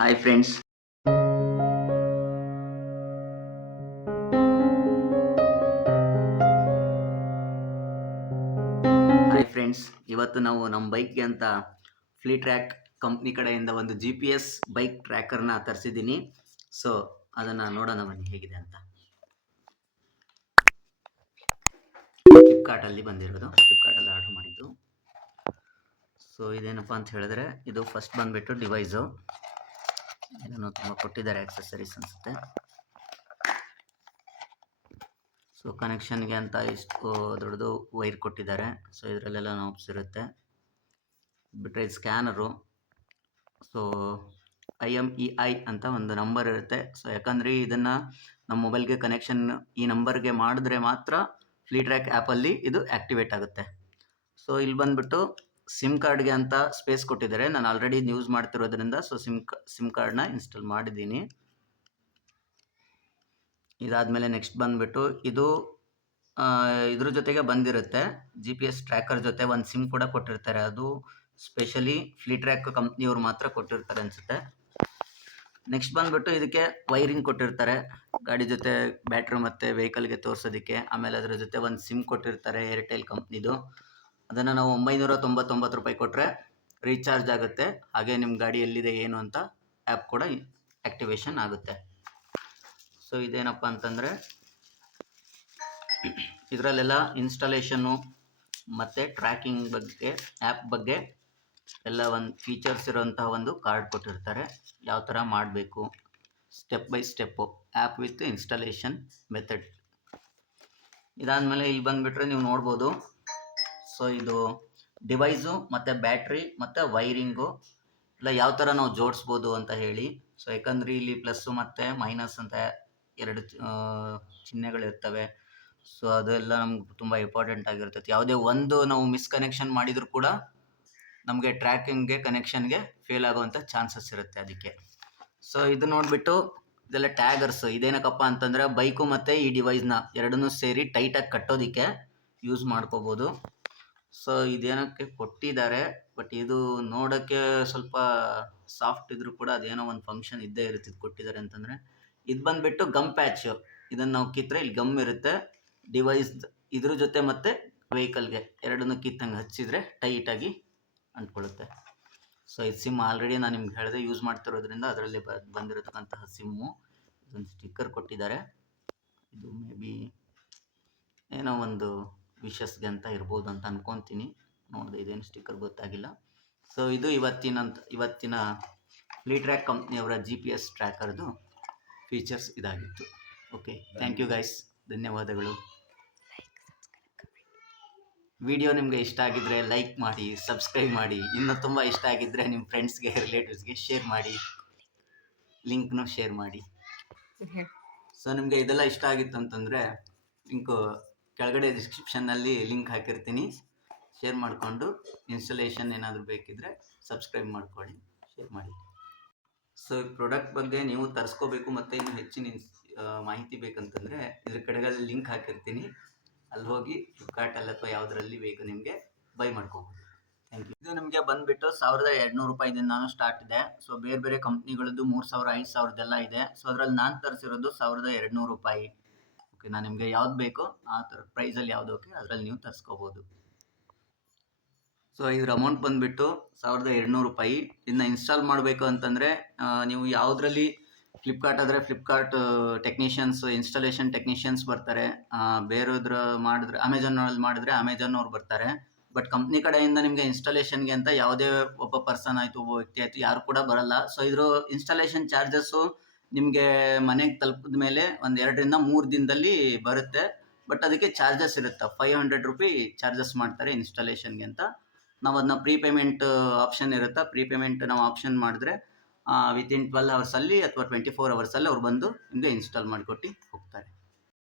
Hi friends. ಇವತ್ತು ನಾವು ನಮ್ಮ ಬೈಕ್ಗೆ ಅಂತ ಫ್ಲೀಟ್ರ್ಯಾಕ್ ಕಂಪ್ನಿ ಕಡೆಯಿಂದ ಒಂದು GPS ಬೈಕ್ ಟ್ರ್ಯಾಕರ್ನ ತರಿಸಿದ್ದೀನಿ. ಸೊ ಅದನ್ನು ನೋಡೋಣ ಬನ್ನಿ ಹೇಗಿದೆ ಅಂತ. ಫ್ಲಿಪ್ಕಾರ್ಟಲ್ಲಿ ಬಂದಿರೋದು, ಫ್ಲಿಪ್ಕಾರ್ಟಲ್ಲಿ ಆರ್ಡರ್ ಮಾಡಿದ್ದು. ಸೊ ಇದೇನಪ್ಪ ಅಂತ ಹೇಳಿದ್ರೆ, ಇದು ಫಸ್ಟ್ ಬಂದುಬಿಟ್ಟು ಡಿವೈಸು ಏನೋ ತುಂಬ ಕೊಟ್ಟಿದ್ದಾರೆ, ಆಕ್ಸೆಸರೀಸ್ ಅನಿಸುತ್ತೆ. ಸೊ ಕನೆಕ್ಷನ್ಗೆ ಅಂತ ಇಷ್ಟು ದೊಡ್ಡದು ವೈರ್ ಕೊಟ್ಟಿದ್ದಾರೆ. ಸೊ ಇದರಲ್ಲೆಲ್ಲ ನಾಬ್ಸ್ ಇರುತ್ತೆ. ಬಿಟ್ಟರೆ ಇದು ಸ್ಕ್ಯಾನರು. ಸೊ IMEI ಅಂತ ಒಂದು ನಂಬರ್ ಇರುತ್ತೆ. ಸೊ ಯಾಕಂದರೆ ಇದನ್ನು ನಮ್ಮ ಮೊಬೈಲ್ಗೆ ಕನೆಕ್ಷನ್ ಈ ನಂಬರ್ಗೆ ಮಾಡಿದ್ರೆ ಮಾತ್ರ ಫ್ಲೀಟ್ರ್ಯಾಕ್ ಆ್ಯಪಲ್ಲಿ ಇದು ಆ್ಯಕ್ಟಿವೇಟ್ ಆಗುತ್ತೆ. ಸೊ ಇಲ್ಲಿ ಬಂದುಬಿಟ್ಟು ಸಿಮ್ ಕಾರ್ಡ್ಗೆ ಅಂತ ಸ್ಪೇಸ್ ಕೊಟ್ಟಿದ್ದಾರೆ. ನಾನು ಆಲ್ರೆಡಿ ಯೂಸ್ ಮಾಡ್ತಿರೋದ್ರಿಂದ ಸೊ ಸಿಮ್ ಕಾರ್ಡ್ನ ಇನ್ಸ್ಟಾಲ್ ಮಾಡಿದ್ದೀನಿ. ಇದಾದಮೇಲೆ ನೆಕ್ಸ್ಟ್ ಬಂದುಬಿಟ್ಟು ಇದು ಇದ್ರ ಜೊತೆಗೆ ಬಂದಿರುತ್ತೆ, GPS ಟ್ರ್ಯಾಕರ್ ಜೊತೆ ಒಂದು ಸಿಮ್ ಕೂಡ ಕೊಟ್ಟಿರ್ತಾರೆ. ಅದು ಸ್ಪೆಷಲಿ ಫ್ಲೀಟ್ರ್ಯಾಕ್ ಕಂಪ್ನಿಯವ್ರು ಮಾತ್ರ ಕೊಟ್ಟಿರ್ತಾರೆ ಅನಿಸುತ್ತೆ. ನೆಕ್ಸ್ಟ್ ಬಂದುಬಿಟ್ಟು ಇದಕ್ಕೆ ವೈರಿಂಗ್ ಕೊಟ್ಟಿರ್ತಾರೆ, ಗಾಡಿ ಜೊತೆ ಬ್ಯಾಟ್ರಿ ಮತ್ತು ವೆಹಿಕಲ್ಗೆ ತೋರಿಸೋದಕ್ಕೆ. ಆಮೇಲೆ ಅದರ ಜೊತೆ ಒಂದು ಸಿಮ್ ಕೊಟ್ಟಿರ್ತಾರೆ, ಏರ್ಟೆಲ್ ಕಂಪ್ನಿದು. ಅದನ್ನು ನಾವು 999 ರೂಪಾಯಿ ಕೊಟ್ಟರೆ ರೀಚಾರ್ಜ್ ಆಗುತ್ತೆ. ಹಾಗೆ ನಿಮ್ಮ ಗಾಡಿ ಎಲ್ಲಿದೆ ಏನು ಅಂತ ಆ್ಯಪ್ ಕೂಡ ಆ್ಯಕ್ಟಿವೇಶನ್ ಆಗುತ್ತೆ. ಸೊ ಇದೇನಪ್ಪ ಅಂತಂದರೆ, ಇದರಲ್ಲೆಲ್ಲ ಇನ್ಸ್ಟಾಲೇಷನ್ನು ಮತ್ತು ಟ್ರ್ಯಾಕಿಂಗ್ ಬಗ್ಗೆ, ಆ್ಯಪ್ ಬಗ್ಗೆ ಎಲ್ಲ ಒಂದು ಫೀಚರ್ಸ್ ಇರೋಂತಹ ಒಂದು ಕಾರ್ಡ್ ಕೊಟ್ಟಿರ್ತಾರೆ. ಯಾವ ಥರ ಮಾಡಬೇಕು step by step, app with installation method. ಇದಾದಮೇಲೆ ಇಲ್ಲಿ ಬಂದುಬಿಟ್ರೆ ನೀವು ನೋಡ್ಬೋದು. ಸೊ ಇದು ಡಿವೈಸು ಮತ್ತು ಬ್ಯಾಟ್ರಿ ಮತ್ತು ವೈರಿಂಗು ಎಲ್ಲ ಯಾವ ಥರ ನಾವು ಜೋಡಿಸ್ಬೋದು ಅಂತ ಹೇಳಿ. ಸೊ ಯಾಕಂದರೆ ಇಲ್ಲಿ ಪ್ಲಸ್ಸು ಮತ್ತು ಮೈನಸ್ ಅಂತ ಎರಡು ಚಿಹ್ನೆಗಳಿರ್ತವೆ. ಸೊ ಅದೆಲ್ಲ ನಮ್ಗೆ ತುಂಬ ಇಂಪಾರ್ಟೆಂಟ್ ಆಗಿರ್ತೈತೆ. ಯಾವುದೇ ಒಂದು ನಾವು ಮಿಸ್ಕನೆಕ್ಷನ್ ಮಾಡಿದರೂ ಕೂಡ ನಮಗೆ ಟ್ರ್ಯಾಕಿಂಗ್ಗೆ ಕನೆಕ್ಷನ್ಗೆ ಫೇಲ್ ಆಗುವಂಥ ಚಾನ್ಸಸ್ ಇರುತ್ತೆ ಅದಕ್ಕೆ. ಸೊ ಇದು ನೋಡಿಬಿಟ್ಟು ಇದೆಲ್ಲ ಟ್ಯಾಗರ್ಸ್. ಇದೇನಕ್ಕಪ್ಪ ಅಂತಂದರೆ ಬೈಕು ಮತ್ತು ಈ ಡಿವೈಸ್ನ ಎರಡನ್ನೂ ಸೇರಿ ಟೈಟಾಗಿ ಕಟ್ಟೋದಕ್ಕೆ ಯೂಸ್ ಮಾಡ್ಕೋಬೋದು. ಸೊ ಇದೇನಕ್ಕೆ ಕೊಟ್ಟಿದ್ದಾರೆ, ಬಟ್ ಇದು ನೋಡೋಕ್ಕೆ ಸ್ವಲ್ಪ ಸಾಫ್ಟ್ ಇದ್ರೂ ಕೂಡ ಅದೇನೋ ಒಂದು ಫಂಕ್ಷನ್ ಇದ್ದೇ ಇರುತ್ತೆ. ಇದು ಕೊಟ್ಟಿದ್ದಾರೆ ಅಂತಂದರೆ ಇದು ಬಂದುಬಿಟ್ಟು ಗಮ್ ಪ್ಯಾಚು. ಇದನ್ನು ನಾವು ಕಿತ್ತರೆ ಇಲ್ಲಿ ಗಮ್ ಇರುತ್ತೆ. ಡಿವೈಸ್ ಇದ್ರ ಜೊತೆ ಮತ್ತು ವೆಹಿಕಲ್ಗೆ ಎರಡನ್ನೂ ಕಿತ್ತಂಗೆ ಹಚ್ಚಿದರೆ ಟೈಟಾಗಿ ಅಂಟ್ಕೊಳ್ಳುತ್ತೆ. ಸೊ ಇದು ಸಿಮ್ ಆಲ್ರೆಡಿ ನಾನು ನಿಮ್ಗೆ ಹೇಳಿದೆ ಯೂಸ್ ಮಾಡ್ತಿರೋದ್ರಿಂದ ಅದರಲ್ಲಿ ಬಂದಿರತಕ್ಕಂತಹ ಸಿಮ್ಮು. ಇದೊಂದು ಸ್ಟಿಕ್ಕರ್ ಕೊಟ್ಟಿದ್ದಾರೆ. ಇದು ಮೇ ಬಿ ಏನೋ ಒಂದು ವಿಶಸ್ಗೆ ಅಂತ ಇರ್ಬೋದು ಅಂತ ಅನ್ಕೊತೀನಿ. ನೋಡಿದೆ, ಇದೇನು ಸ್ಟಿಕ್ಕರ್ ಗೊತ್ತಾಗಿಲ್ಲ. ಸೊ ಇದು ಇವತ್ತಿನ ಫ್ಲೀಟ್ರ್ಯಾಕ್ ಕಂಪ್ನಿಯವರ GPS ಟ್ರ್ಯಾಕರ್ದು ಫೀಚರ್ಸ್ ಇದಾಗಿತ್ತು. ಓಕೆ, ಥ್ಯಾಂಕ್ ಯು ಗೈಸ್, ಧನ್ಯವಾದಗಳು. ವಿಡಿಯೋ ನಿಮಗೆ ಇಷ್ಟ ಆಗಿದ್ದರೆ ಲೈಕ್ ಮಾಡಿ, ಸಬ್ಸ್ಕ್ರೈಬ್ ಮಾಡಿ. ಇನ್ನೂ ತುಂಬ ಇಷ್ಟ ಆಗಿದ್ದರೆ ನಿಮ್ಮ ಫ್ರೆಂಡ್ಸ್ಗೆ, ರಿಲೇಟಿವ್ಸ್ಗೆ ಶೇರ್ ಮಾಡಿ, ಲಿಂಕ್ನು ಶೇರ್ ಮಾಡಿ. ಸೊ ನಿಮಗೆ ಇದೆಲ್ಲ ಇಷ್ಟ ಆಗಿತ್ತು ಅಂತಂದರೆ ಲಿಂಕು ಕೆಳಗಡೆ ಡಿಸ್ಕ್ರಿಪ್ಷನ್ನಲ್ಲಿ ಲಿಂಕ್ ಹಾಕಿರ್ತೀನಿ. ಶೇರ್ ಮಾಡಿಕೊಂಡು ಇನ್ಸ್ಟಾಲೇಷನ್ ಏನಾದರೂ ಬೇಕಿದ್ದರೆ ಸಬ್ಸ್ಕ್ರೈಬ್ ಮಾಡ್ಕೊಳ್ಳಿ, ಶೇರ್ ಮಾಡಿ. ಸೊ ಈ ಪ್ರಾಡಕ್ಟ್ ಬಗ್ಗೆ ನೀವು ತರಿಸ್ಕೋಬೇಕು ಮತ್ತು ಇನ್ನೂ ಹೆಚ್ಚಿನ ಮಾಹಿತಿ ಬೇಕಂತಂದರೆ ಇದ್ರ ಕಡೆಗಳಲ್ಲಿ ಲಿಂಕ್ ಹಾಕಿರ್ತೀನಿ. ಅಲ್ಲಿ ಹೋಗಿ ಫ್ಲಿಪ್ಕಾರ್ಟಲ್ಲಿ ಅಥವಾ ಯಾವುದರಲ್ಲಿ ಬೇಕು ನಿಮಗೆ ಬೈ ಮಾಡ್ಕೋಬೋದು. Thank you. ಇದು ನಿಮಗೆ ಬಂದುಬಿಟ್ಟು 1200 ರೂಪಾಯಿದಿಂದ ಸ್ಟಾರ್ಟ್ ಇದೆ. ಸೊ ಬೇರೆ ಬೇರೆ ಕಂಪ್ನಿಗಳದ್ದು 3000, 5000 ಇದೆ. ಸೊ ಅದರಲ್ಲಿ ನಾನು ತರಿಸಿರೋದು 1200 ರೂಪಾಯಿ. ಓಕೆ, ನಾನು ನಿಮಗೆ ಯಾವ್ದು ಬೇಕೋ ಆ ಥರ ಪ್ರೈಸಲ್ಲಿ ಯಾವುದು ಓಕೆ ಅದರಲ್ಲಿ ನೀವು ತರಿಸ್ಕೋಬೋದು. ಸೊ ಇದ್ರ ಅಮೌಂಟ್ ಬಂದುಬಿಟ್ಟು 1200 ರೂಪಾಯಿ. ಇದನ್ನ ಇನ್ಸ್ಟಾಲ್ ಮಾಡಬೇಕು ಅಂತಂದರೆ ನೀವು ಯಾವುದರಲ್ಲಿ ಫ್ಲಿಪ್ಕಾರ್ಟ್ ಆದರೆ ಫ್ಲಿಪ್ಕಾರ್ಟ್ ಟೆಕ್ನಿಷಿಯನ್ಸ್, ಇನ್ಸ್ಟಾಲೇಷನ್ ಟೆಕ್ನಿಷಿಯನ್ಸ್ ಬರ್ತಾರೆ. ಬೇರೆದ್ರ ಮಾಡಿದ್ರೆ ಅಮೆಝಾನಲ್ಲಿ ಮಾಡಿದ್ರೆ ಅಮೆಝಾನ್ ಅವ್ರು ಬರ್ತಾರೆ. ಬಟ್ ಕಂಪ್ನಿ ಕಡೆಯಿಂದ ನಿಮಗೆ ಇನ್ಸ್ಟಾಲೇಷನ್ಗೆ ಅಂತ ಯಾವುದೇ ಒಬ್ಬ ಪರ್ಸನ್ ಆಯಿತು, ಒಬ್ಬ ವ್ಯಕ್ತಿ ಆಯಿತು, ಯಾರು ಕೂಡ ಬರಲ್ಲ. ಸೊ ಇದ್ರ ಇನ್ಸ್ಟಾಲೇಷನ್ ಚಾರ್ಜಸ್ಸು ನಿಮಗೆ ಮನೆಗೆ ತಲುಪಿದ ಮೇಲೆ ಒಂದು 2 ರಿಂದ 3 ದಿನದಲ್ಲಿ ಬರುತ್ತೆ. ಬಟ್ ಅದಕ್ಕೆ ಚಾರ್ಜಸ್ ಇರುತ್ತೆ, 500 ರೂಪಾಯಿ ಚಾರ್ಜಸ್ ಮಾಡ್ತಾರೆ ಇನ್ಸ್ಟಾಲೇಷನ್ಗೆ ಅಂತ. ನಾವು ಅದನ್ನ ಪ್ರೀಪೇಮೆಂಟ್ ಆಪ್ಷನ್ ಇರುತ್ತೆ. ಪ್ರೀಪೇಮೆಂಟ್ ನಾವು ಆಪ್ಷನ್ ಮಾಡಿದ್ರೆ ವಿತಿನ್ 12 ಅವರ್ಸಲ್ಲಿ ಅಥವಾ 24 ಅವರ್ಸಲ್ಲಿ ಅವ್ರು ಬಂದು ನಿಮಗೆ ಇನ್ಸ್ಟಾಲ್ ಮಾಡಿಕೊಟ್ಟು ಹೋಗ್ತಾರೆ.